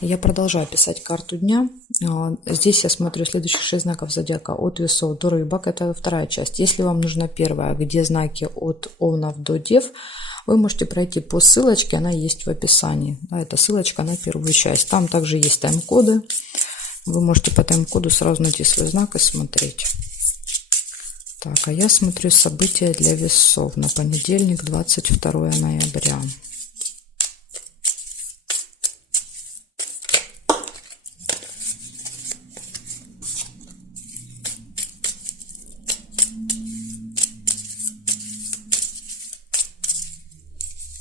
Я продолжаю писать карту дня. Здесь я смотрю следующих 6 знаков зодиака от Весов до Рыбок. Это вторая часть. Если вам нужна первая, где знаки от Овнов до Дев, вы можете пройти по ссылочке, она есть в описании. Да, это ссылочка на первую часть. Там также есть тайм-коды. Вы можете по тайм-коду сразу найти свой знак и смотреть. Так, а я смотрю события для Весов на понедельник, 22 ноября.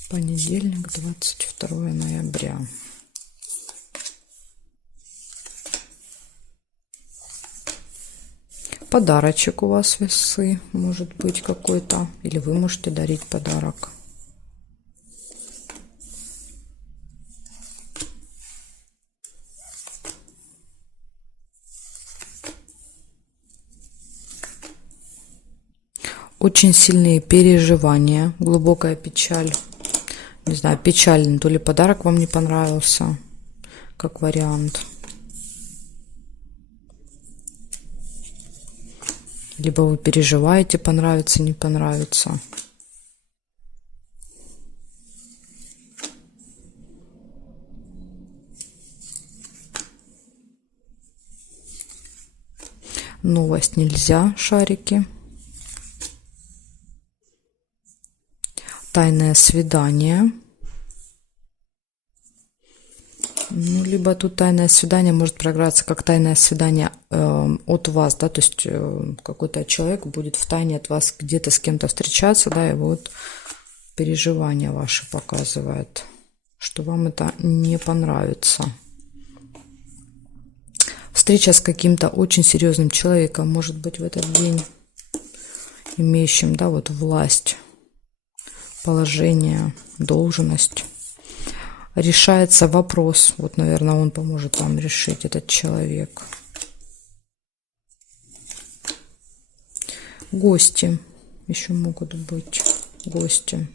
Понедельник, 22 ноября. Подарочек у вас, Весы, может быть какой-то, или вы можете дарить подарок. Очень сильные переживания, глубокая печаль. Не знаю, печальный, то ли подарок вам не понравился, как вариант. Либо вы переживаете, понравится, не понравится. Новость нельзя, шарики. Тайное свидание. Ну, либо тут тайное свидание может проиграться как тайное свидание от вас, да, то есть какой-то человек будет в тайне от вас где-то с кем-то встречаться, да, и вот переживания ваши показывают, что вам это не понравится. Встреча с каким-то очень серьезным человеком может быть в этот день, имеющим, да, вот власть, положение, должность. Решается вопрос. Вот, наверное, он поможет вам решить, этот человек. Гости еще могут быть. Гости.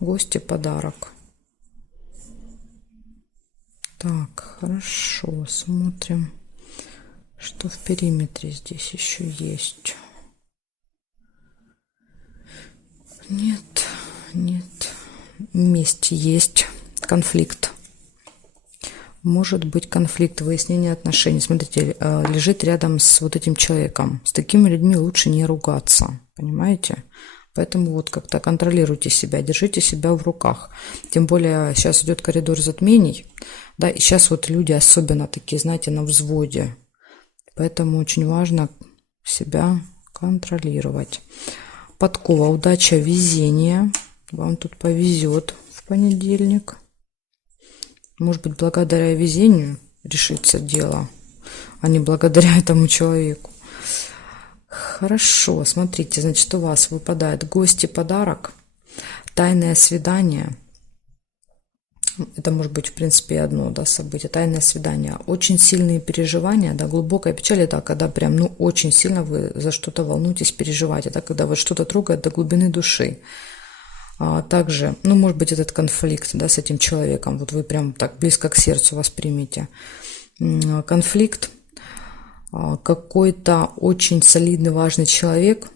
Гости, подарок. Так, хорошо. Смотрим, что в периметре здесь еще есть. Нет, нет. Месть есть. Конфликт. Может быть конфликт, выяснение отношений. Смотрите, лежит рядом с вот этим человеком. С такими людьми лучше не ругаться. Понимаете? Поэтому вот как-то контролируйте себя, держите себя в руках. Тем более сейчас идет коридор затмений. Да, и сейчас вот люди особенно такие, знаете, на взводе. Поэтому очень важно себя контролировать. Подкова, удача, везение. Вам тут повезет в понедельник. Может быть, благодаря везению решится дело, а не благодаря этому человеку. Хорошо, смотрите, значит, у вас выпадает гости, подарок, тайное свидание. Это может быть, в принципе, одно, да, событие. Тайное свидание. Очень сильные переживания, да, глубокая печаль, это когда прям, ну, очень сильно вы за что-то волнуетесь, переживаете, да, когда вот что-то трогает до глубины души. Также, ну, может быть, этот конфликт, да, с этим человеком, вот вы прям так близко к сердцу воспримите. Конфликт, какой-то очень солидный, важный человек,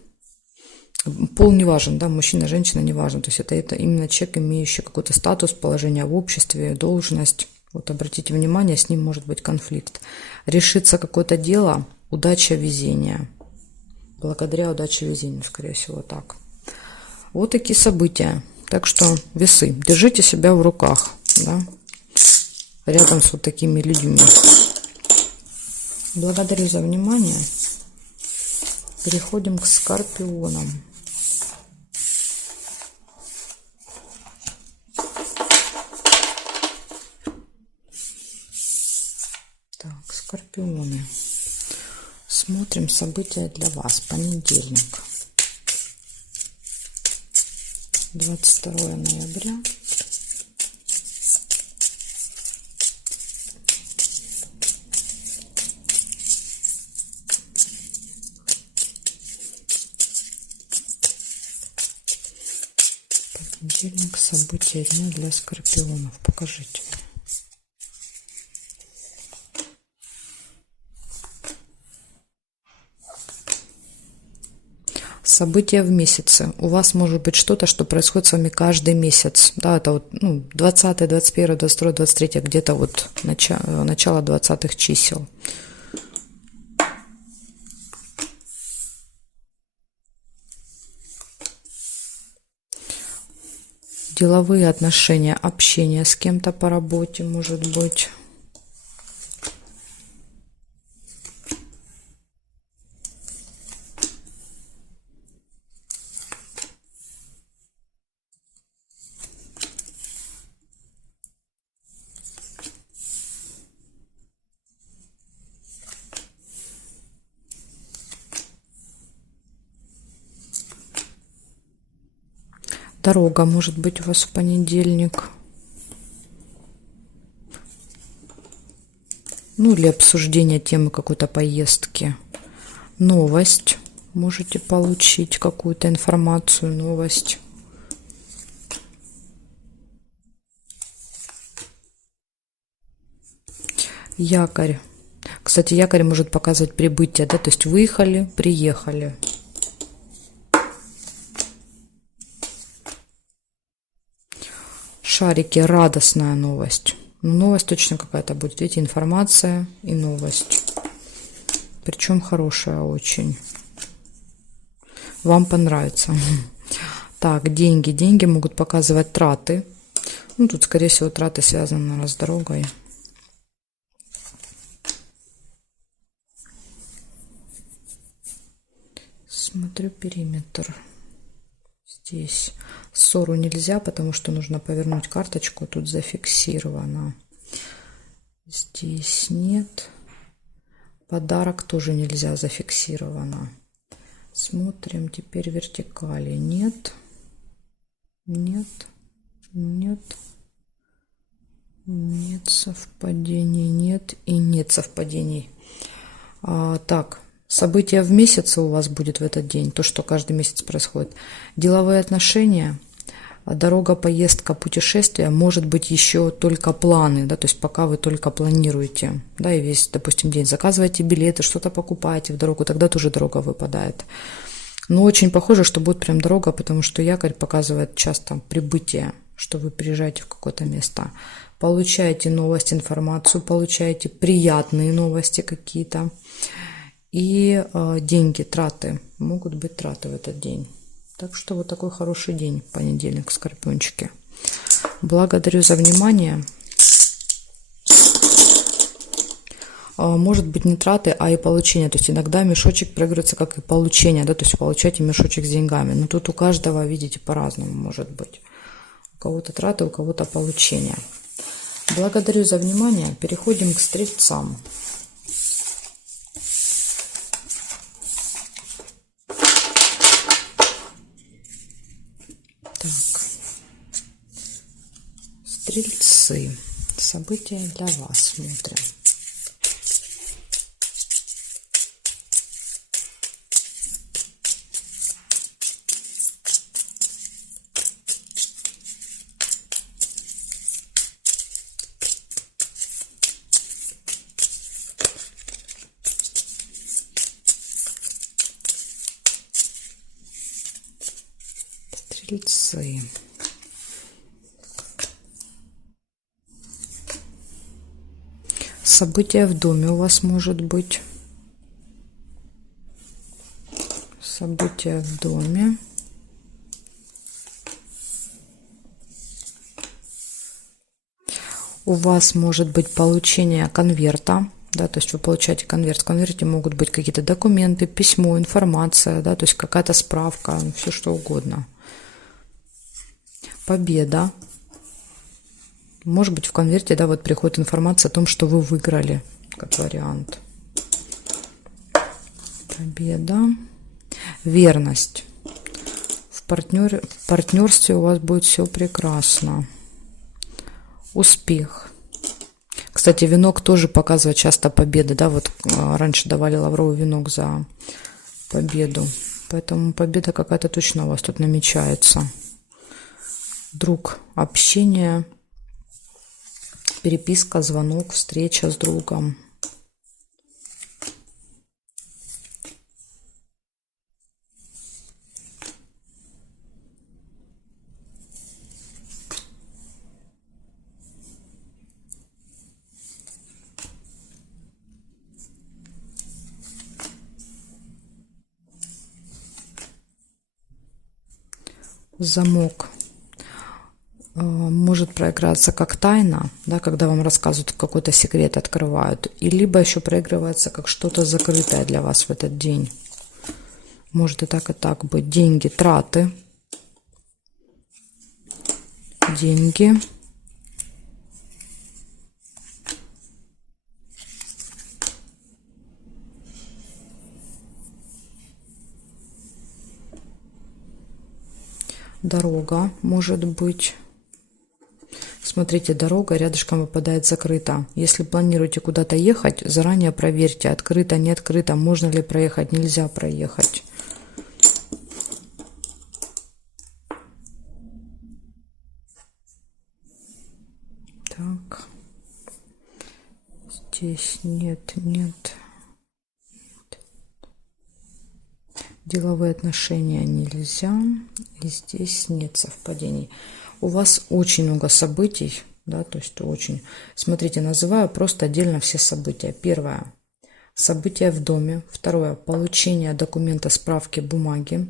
пол не важен, да, мужчина, женщина не важен, то есть это именно человек, имеющий какой-то статус, положение в обществе, должность. Вот обратите внимание, с ним может быть конфликт. Решится какое-то дело, удача, везение. Благодаря удаче, везению, скорее всего, так. Вот такие события. Так что, Весы, держите себя в руках, да, рядом с вот такими людьми. Благодарю за внимание. Переходим к Скорпионам. Так, Скорпионы. Смотрим события для вас. Понедельник. 22 ноября. Понедельник. События дня для Скорпионов. Покажите. События в месяце. У вас может быть что-то, что происходит с вами каждый месяц. Да, это вот 20, 21, 22, 23, где-то вот начало 20-х чисел. Деловые отношения, общение с кем-то по работе, может быть. Дорога может быть у вас в понедельник. Ну или обсуждение темы какой-то поездки. Новость. Можете получить какую-то информацию, новость. Якорь. Кстати, якорь может показывать прибытие, да, то есть выехали, приехали. Шарики, радостная новость. Ну, новость точно какая-то будет. Видите, информация и новость. Причем хорошая очень. Вам понравится. Так, деньги. Деньги могут показывать траты. Ну, тут, скорее всего, траты связаны, наверное, с дорогой. Смотрю периметр. Здесь ссору нельзя, потому что нужно повернуть карточку. Тут зафиксировано. Здесь нет. Подарок тоже нельзя, зафиксировано. Смотрим теперь вертикали. Нет. Нет. Нет. Нет совпадений. Нет и нет совпадений. Так. События в месяце у вас будет в этот день, то, что каждый месяц происходит. Деловые отношения, дорога, поездка, путешествие, может быть еще только планы, да, то есть пока вы только планируете, да, и весь, допустим, день заказываете билеты, что-то покупаете в дорогу, тогда тоже дорога выпадает. Но очень похоже, что будет прям дорога, потому что якорь показывает часто прибытие, что вы приезжаете в какое-то место. Получаете новость, информацию, получаете приятные новости какие-то. И деньги, траты. Могут быть траты в этот день. Так что вот такой хороший день, понедельник, скорпиончики. Благодарю за внимание. Может быть не траты, а и получение. То есть иногда мешочек проигрывается как и получение. Да? То есть получаете мешочек с деньгами. Но тут у каждого, видите, по-разному может быть. У кого-то траты, у кого-то получение. Благодарю за внимание. Переходим к стрельцам. Стрельцы. События для вас смотрим. Стрельцы. События в доме у вас может быть. События в доме. У вас может быть получение конверта. Да, то есть вы получаете конверт. В конверте могут быть какие-то документы, письмо, информация, да, то есть какая-то справка, все что угодно. Победа. Может быть, в конверте, да, вот приходит информация о том, что вы выиграли, как вариант. Победа. Верность. В партнерстве у вас будет все прекрасно. Успех. Кстати, венок тоже показывает часто победы, да, вот раньше давали лавровый венок за победу. Поэтому победа какая-то точно у вас тут намечается. Друг. Общение. Переписка, звонок, встреча с другом. замок может проиграться как тайна, да, когда вам рассказывают какой-то секрет, открывают, и либо еще проигрывается как что-то закрытое для вас в этот день. Может и так быть. Деньги, траты, деньги, дорога, может быть. Смотрите, дорога рядышком выпадает закрыта. Если планируете куда-то ехать, заранее проверьте, открыто, не открыто, можно ли проехать, нельзя проехать. Так. Здесь нет. Деловые отношения нельзя. И здесь нет совпадений. У вас очень много событий, да, то есть очень. Смотрите, называю просто отдельно все события. Первое – события в доме. Второе – получение документа, справки, бумаги.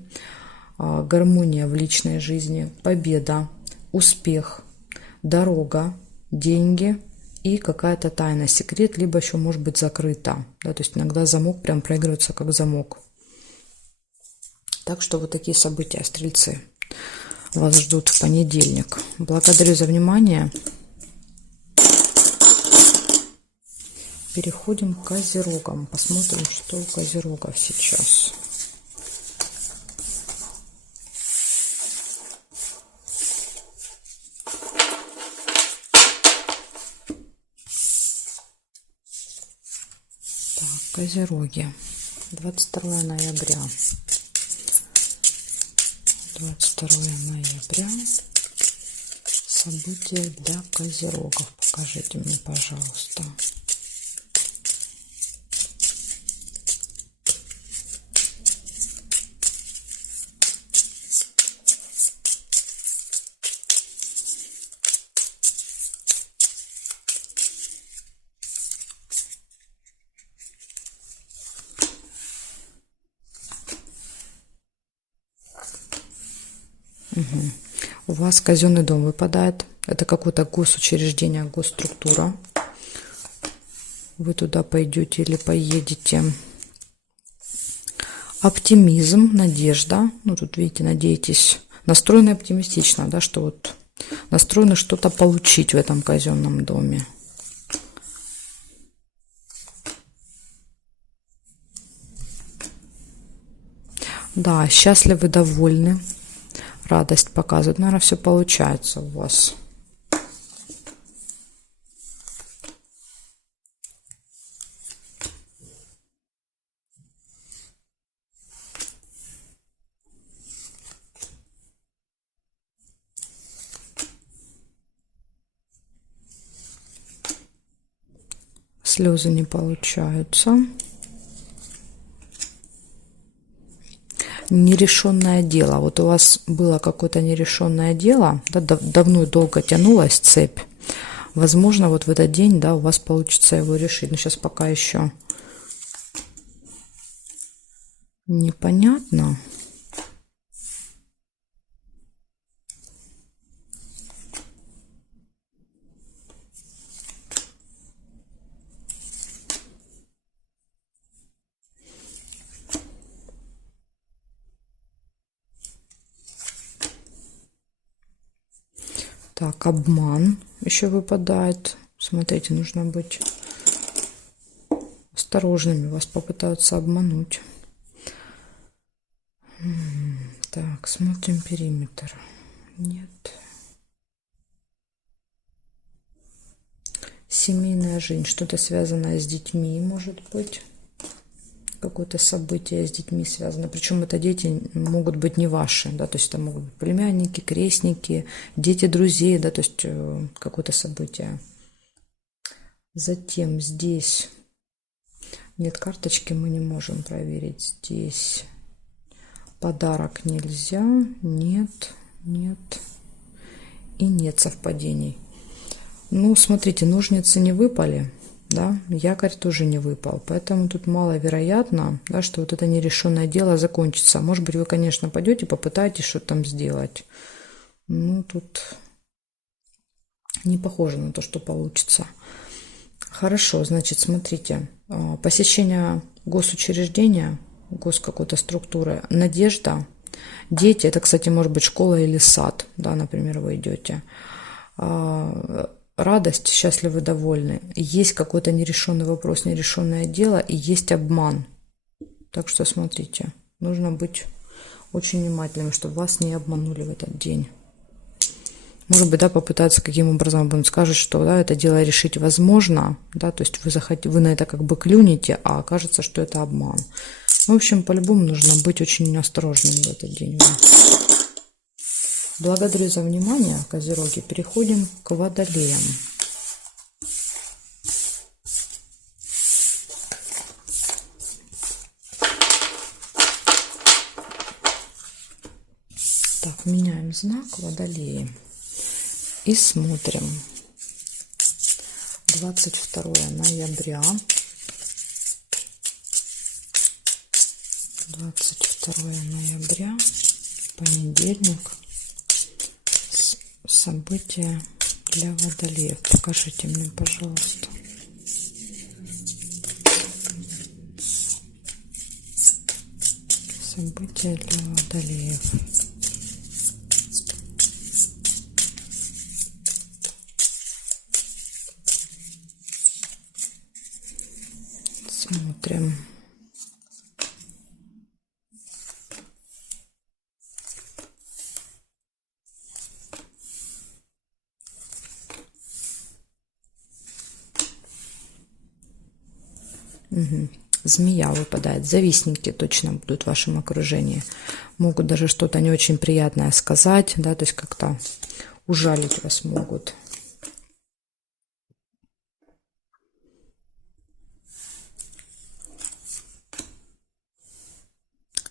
Гармония в личной жизни. Победа, успех, дорога, деньги и какая-то тайна, секрет, либо еще может быть закрыта. Да, то есть иногда замок прям проигрывается как замок. Так что вот такие события, стрельцы, вас ждут в понедельник. Благодарю за внимание. Переходим к козерогам. Посмотрим, что у козерогов сейчас. Так, козероги. 22 ноября. 22 ноября. События для козерогов. Покажите мне, пожалуйста. У вас казенный дом выпадает. Это какое-то госучреждение, госструктура. Вы туда пойдете или поедете. Оптимизм, надежда. Ну, тут, видите, надеетесь. Настроены оптимистично, да, что вот настроены что-то получить в этом казенном доме. Да, счастливы, довольны. Радость показывает. Наверное, все получается у вас. Слезы не получаются. Нерешенное дело. Вот у вас было какое-то нерешенное дело, да, давно и долго тянулась цепь. Возможно, вот в этот день, да, у вас получится его решить. Но сейчас пока еще непонятно. Так, обман еще выпадает. Смотрите, нужно быть осторожными. Вас попытаются обмануть. Так, смотрим периметр. Нет. Семейная жизнь. Что-то связанное с детьми, может быть. Какое-то событие с детьми связано. Причем это дети могут быть не ваши, да, то есть это могут быть племянники, крестники, дети друзей, да, то есть какое-то событие. Затем здесь нет карточки, мы не можем проверить. Здесь подарок нельзя, нет и нет совпадений. Ну, смотрите, ножницы не выпали. да, якорь тоже не выпал, поэтому тут маловероятно, да, что вот это нерешенное дело закончится. Может быть, вы, конечно, пойдете, попытаетесь что-то там сделать, ну, тут не похоже на то, что получится. Хорошо, значит, смотрите, посещение госучреждения, какой-то структуры, надежда, дети, это, кстати, может быть школа или сад, да, например, вы идете, радость, счастливы, довольны, есть какой-то нерешенный вопрос, нерешенное дело, и есть обман. Так что смотрите, нужно быть очень внимательным, чтобы вас не обманули в этот день. Может быть, да, попытаться каким образом он скажет, что да, это дело решить возможно, да, то есть вы на это как бы клюнете, а окажется, что это обман. В общем, по-любому нужно быть очень осторожным в этот день. Благодарю за внимание, Козероги. Переходим к Водолеям. Так, меняем знак, Водолеи. И смотрим. 22 ноября. 22 ноября. Понедельник. События для Водолеев. Покажите мне, пожалуйста. События для Водолеев. Смотрим. Угу. Змея выпадает. Завистники точно будут в вашем окружении. Могут даже что-то не очень приятное сказать, да, то есть как-то ужалить вас могут.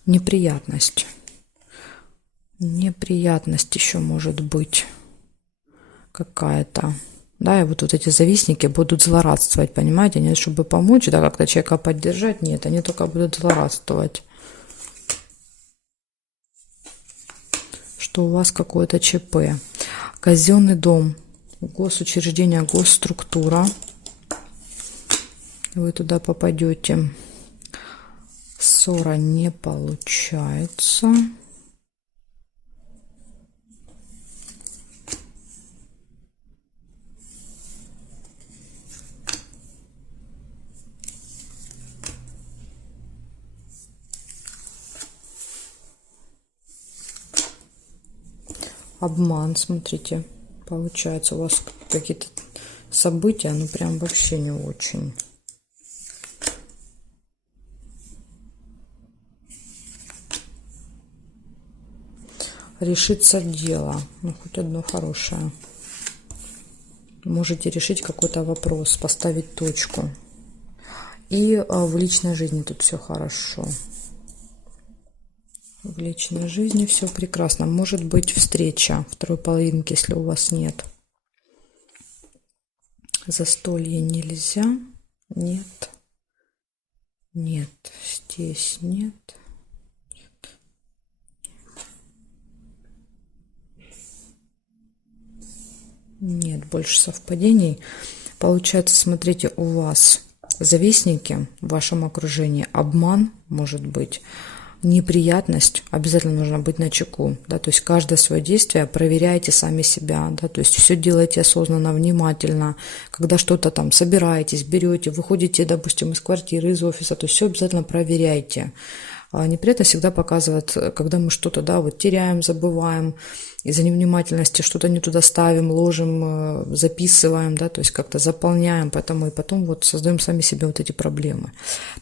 Неприятность. Неприятность еще может быть какая-то. Да, и вот эти завистники будут злорадствовать, понимаете? Нет, чтобы помочь, да, как-то человека поддержать, нет, они только будут злорадствовать. Что у вас какое-то ЧП. Казенный дом, госучреждение, госструктура. Вы туда попадете. Ссора не получается. Обман, смотрите, получается у вас какие-то события, ну прям вообще не очень. Решится дело, ну хоть одно хорошее. Можете решить какой-то вопрос, поставить точку. И в личной жизни тут все хорошо. В личной жизни все прекрасно. Может быть встреча второй половинки, если у вас нет. Застолье нельзя. Нет. Нет. Здесь нет. Нет больше совпадений. Получается, смотрите, у вас завистники в вашем окружении, обман может быть, неприятность, обязательно нужно быть начеку, да, то есть каждое свое действие проверяйте сами себя, да, то есть все делайте осознанно, внимательно, когда что-то там собираетесь, берете, выходите, допустим, из квартиры, из офиса, то есть все обязательно проверяйте. А неприятно всегда показывает, когда мы что-то, да, вот теряем, забываем, из-за невнимательности что-то не туда ставим, ложим, записываем, да, то есть как-то заполняем, поэтому и потом вот создаем сами себе вот эти проблемы.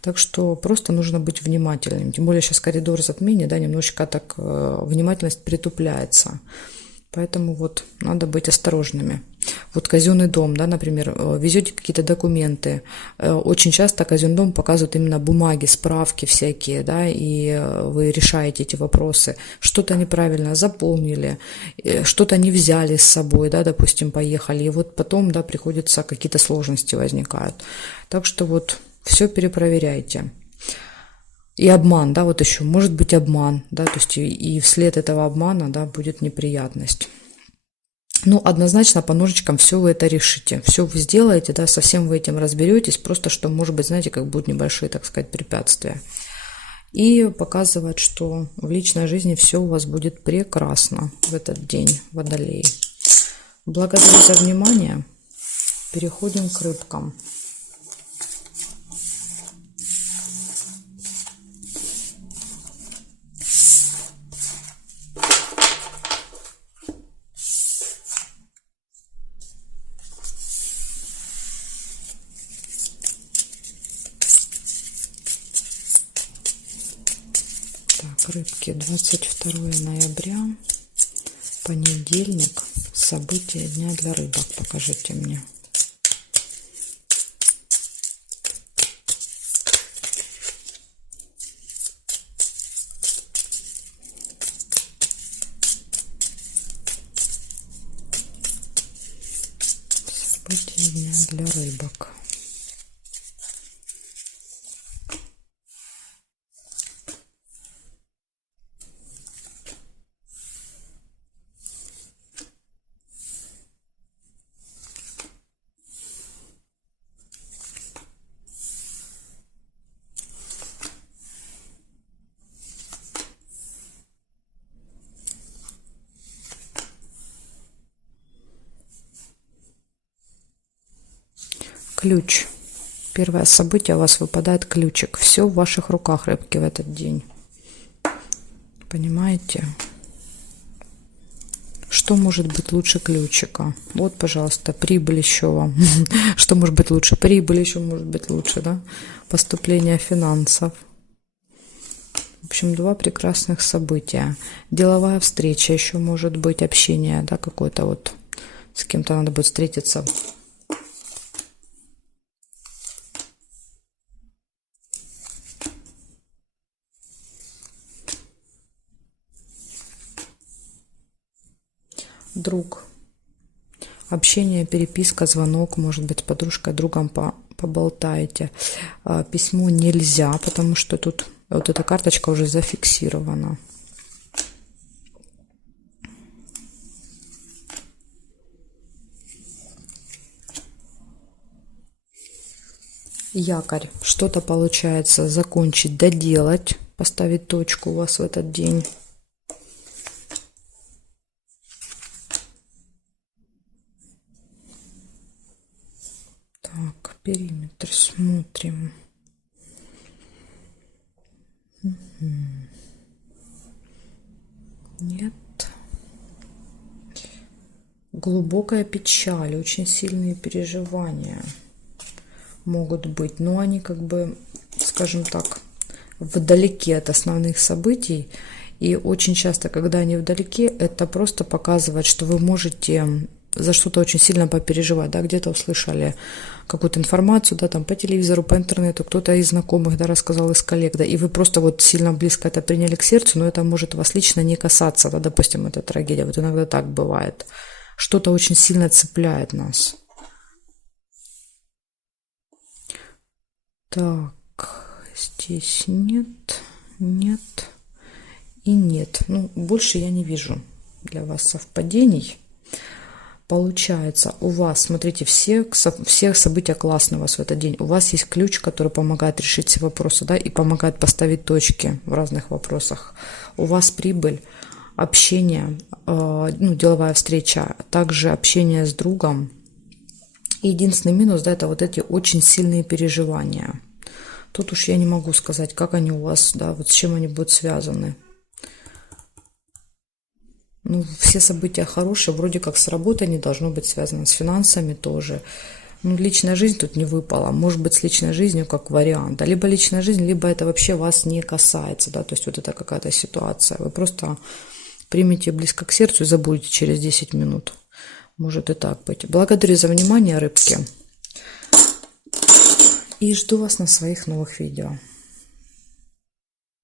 Так что просто нужно быть внимательным. Тем более сейчас коридор затмения, да, немножечко так внимательность притупляется. Поэтому вот надо быть осторожными. Вот казенный дом, да, например, везете какие-то документы. Очень часто казенный дом показывает именно бумаги, справки всякие, да, и вы решаете эти вопросы. Что-то неправильно заполнили, что-то не взяли с собой, да, допустим, поехали. И вот потом, да, приходится, какие-то сложности возникают. Так что вот все перепроверяйте. И обман, да, вот еще может быть обман, да, то есть и вслед этого обмана, да, будет неприятность. Ну, однозначно по ножичкам все вы это решите, все вы сделаете, да, совсем вы этим разберетесь, просто что, может быть, знаете, как будут небольшие, так сказать, препятствия. И показывает, что в личной жизни все у вас будет прекрасно в этот день, Водолей. Благодарю за внимание. Переходим к рыбкам. Рыбки, 22 ноября, понедельник, события дня для рыбок. Покажите мне. События дня для рыбок. Ключ. Первое событие, у вас выпадает ключик. Все в ваших руках, рыбки, в этот день. Понимаете? Что может быть лучше ключика? Вот, пожалуйста, прибыль еще вам. Что может быть лучше? Прибыль еще может быть лучше, да? Поступление финансов. В общем, два прекрасных события. Деловая встреча еще может быть, общение, да, какое-то вот. С кем-то надо будет встретиться. Друг. Общение, переписка, звонок, может быть, с подружкой, другом поболтаете. Письмо нельзя, потому что тут вот эта карточка уже зафиксирована. Якорь. Что-то получается закончить, доделать, поставить точку у вас в этот день. Так, периметр смотрим. Нет. Глубокая печаль, очень сильные переживания могут быть, но они как бы, скажем так, вдалеке от основных событий. И очень часто, когда они вдалеке, это просто показывает, что вы можете за что-то очень сильно попереживать, да, где-то услышали какую-то информацию, да, там по телевизору, по интернету, кто-то из знакомых, да, рассказал, из коллег, да, и вы просто вот сильно близко это приняли к сердцу, но это может вас лично не касаться, да, допустим, это трагедия, вот иногда так бывает, что-то очень сильно цепляет нас. Так, здесь нет, нет и нет, ну, больше я не вижу для вас совпадений. Получается, у вас, смотрите, все события классные у вас в этот день. У вас есть ключ, который помогает решить все вопросы, да, и помогает поставить точки в разных вопросах. У вас прибыль, общение, ну, деловая встреча, также общение с другом. И единственный минус, да, это вот эти очень сильные переживания. Тут уж я не могу сказать, как они у вас, да, вот с чем они будут связаны. Ну, все события хорошие, вроде как с работой не должно быть связано, с финансами тоже. Ну, личная жизнь тут не выпала. Может быть, с личной жизнью как вариант. Либо личная жизнь, либо это вообще вас не касается, да, то есть вот это какая-то ситуация. Вы просто примите близко к сердцу и забудете через 10 минут. Может и так быть. Благодарю за внимание, рыбки. И жду вас на своих новых видео.